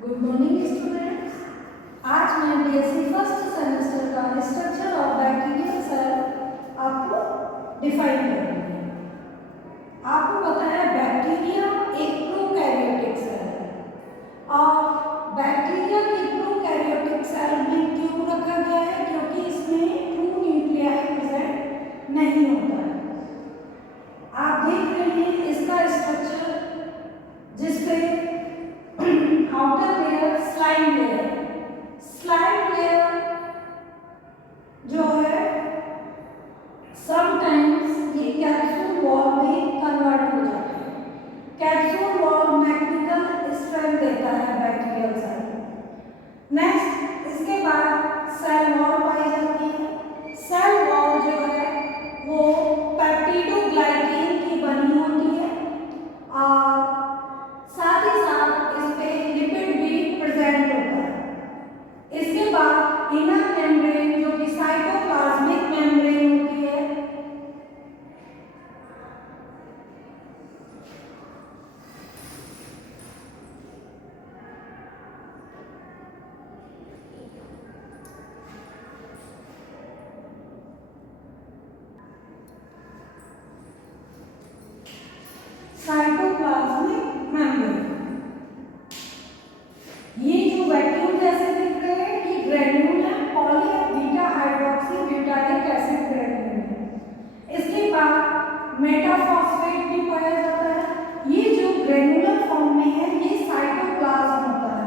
Good morning students. आज मैं BSc first semester का स्ट्रक्चर ऑफ बैक्टीरियल सेल आपको डिफाइन करूंगी। आपको पता है बैक्टीरिया एक प्रोकैरियोटिक सेल है और बैक्टीरिया के प्रोकैरियोटिक सेल में क्यों रखा गया है? क्योंकि इसमें ट्रू न्यूक्लियाई प्रेजेंट नहीं होता है। आप देख रहे हैं इसका स्ट्रक्चर, जिसपे आउटर लेयर स्लाइम लेयर जो है समटाइम्स ये कैप्सूल वॉल में कन्वर्ट हो जाता है। कैप्सूल वॉल मैकेनिकल स्ट्रेंथ देता है बैक्टीरियल सेल। नेक्स्ट इसके बाद सेल वॉल पाई जाती है। सेल वॉल जो है वो पेप्टिडोग्लाइकेन की बनी होती है और साथ ही साथ इस पे लिपिड भी प्रेजेंट होता है। इसके बाद इनर मेम्ब्रेन जो कि साइटोप्लाज्मिक मेम्ब्रेन होती है, साइटोप्लाज्मिक मेम्ब्रेन। ये जो वैक्यूल जैसे दिख रहे हैं ये ग्रेन्यूल है, poly beta hydroxy butyric acid granule है। इसके बाद मेटाफॉस्फेट भी पाया जाता है। ये जो ग्रेन्युलर फॉर्म में है ये साइटोप्लाज्म होता है।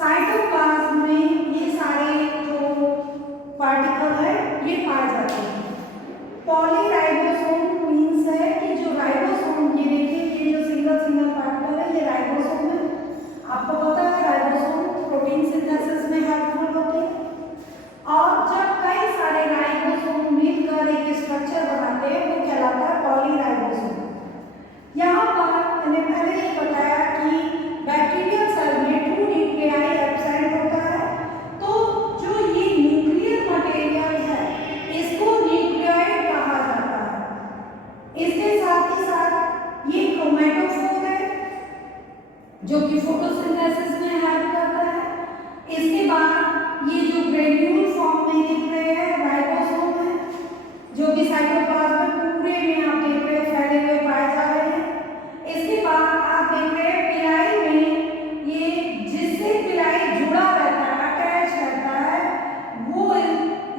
साइटोप्लाज्म में ये सारे जो पार्टिकल है ये पाए जाते हैं। पॉलीराइबोसोम मीन्स है कि जो राइबोसोम, ये देखिए ये जो सिंगल पार्टिकल है ये राइबोसोम है। आपको पता है राइबोसोम प्रोटीन सिंथेसिस में हेल्पफुल होते हैं और जब कई सारे राइबोसोम मिलकर एक स्ट्रक्चर बनाते हैं वो कहलाता है पॉलीराइबोसोम। यहाँ पर मैंने पहले ही बताया कि बैक्टीरियल सेल में ट्रू न्यूक्लियाई एब्सेंट होता है, तो जो ये न्यूक्लियर मटेरियल है इसको न्यूक्लियोइड कहा जाता है। इसके साथ ही साथ ये क्रोमेटोफोर है जो कि फोटोसिंथेसिस में हेल्प करता है। इसके बाद ये जो ग्रेन्यूल फॉर्म में दिख रहे हैं राइबोसोम है जो कि साइटोप्लाज्म में पूरे में आप देख रहे हैं फैले हुए पाए जा रहे हैं। इसके बाद आप देख रहे हैं पिलाई में ये जिससे पिलाई जुड़ा रहता है, अटैच रहता है, वो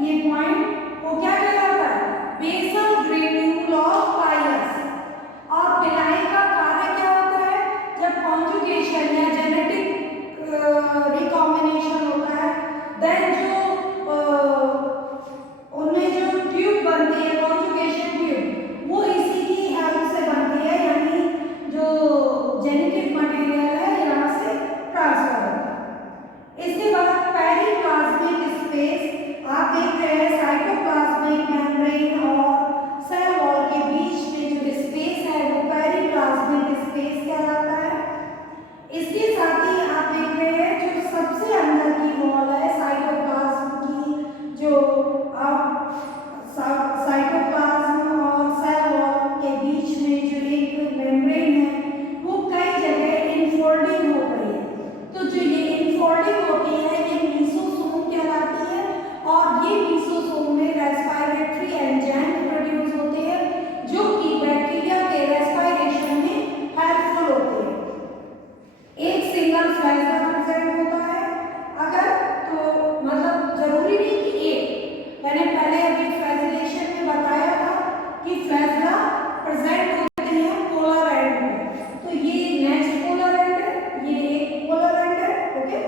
ये पॉइंट वो क्या कहलाता है? Basal granule of pilus. और पिलाई का कार्य क्या होता है? जब कॉन्जुगेशन या जेनेटिक रिकॉम्बिनेशन होता है देन जो उनमें जो ट्यूब बनती है कॉन्जुगेशन ट्यूब वो इसी की हेल्प से बनती है, यानी जो जेनेटिक मटेरियल है यहाँ से ट्रांसफर होता है। इसके बाद पेरिप्लाज्मिक स्पेस आप देख रहे हैं साइटोप्लाज्मिक मेम्ब्रेन और सेल वॉल के बीच में जो स्पेस है वो पेरिप्लाज्मिक स्पेस कहलाता है। इसके साथ ही आप देख रहे हैं जो सबसे अंदर की वॉल है साइटोप्लाज्म की, जो साइटोप्लाज्म और सेल वॉल के बीच में जो एक मेम्ब्रेन है वो कई जगह इनफोल्डिंग हो गई है। तो जो ये इनफोल्डिंग होती है ये मीसोसोम कहलाती है और ये मीसोसोम में रेस्पिरेटरी एंजाइम प्रोड्यूस होते हैं जो कि बैक्टीरिया के रेस्पिरेशन में हेल्पफुल होते हैं। एक सिंगल फ्लैजला प्रेजेंट होता है अगर, तो मतलब जरूरी नहीं कि एक, मैंने पहले अभी फ्लैजिलेशन में बताया था कि फ्लैजला प्रेजेंट होते हैं पोलर एंड में, तो ये नेक्स्ट पोलर एंड है, ये एक पोलर एंड है। ओके,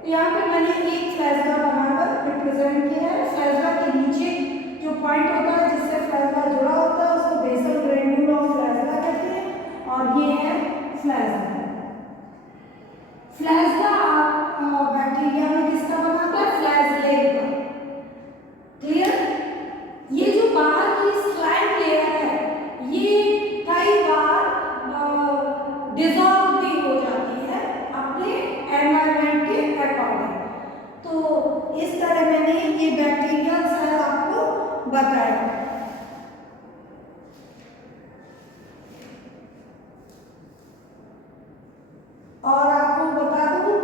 तो यहाँ पे मैंने एक फ्लैजला बनाकर रिप्रेजेंट किया है। फ्लैजला के नीचे जो पॉइंट होता है जिससे फ्लैजला जुड़ा होता है उसको बेसल ग्रेन्यूल ऑफ फ्लैजला कहते हैं और ये है फ्लैजला। फ्लैजला बैक्टीरिया में किसका बनाता है? फ्लैजलेट का। क्लियर? ये जो बाहर की स्लाइम लेयर है ये कई बार डिसॉल्व भी हो जाती है अपने एनवायरनमेंट के अकॉर्डिंग। तो इस तरह मैंने ये बैक्टीरियल सेल आपको बताया। और आपको बता दूं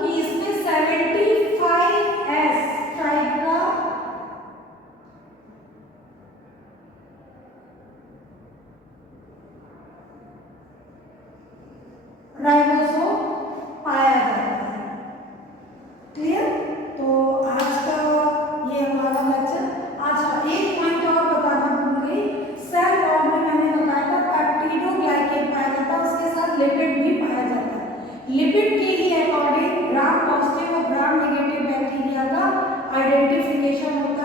आइडेंटिफिकेशन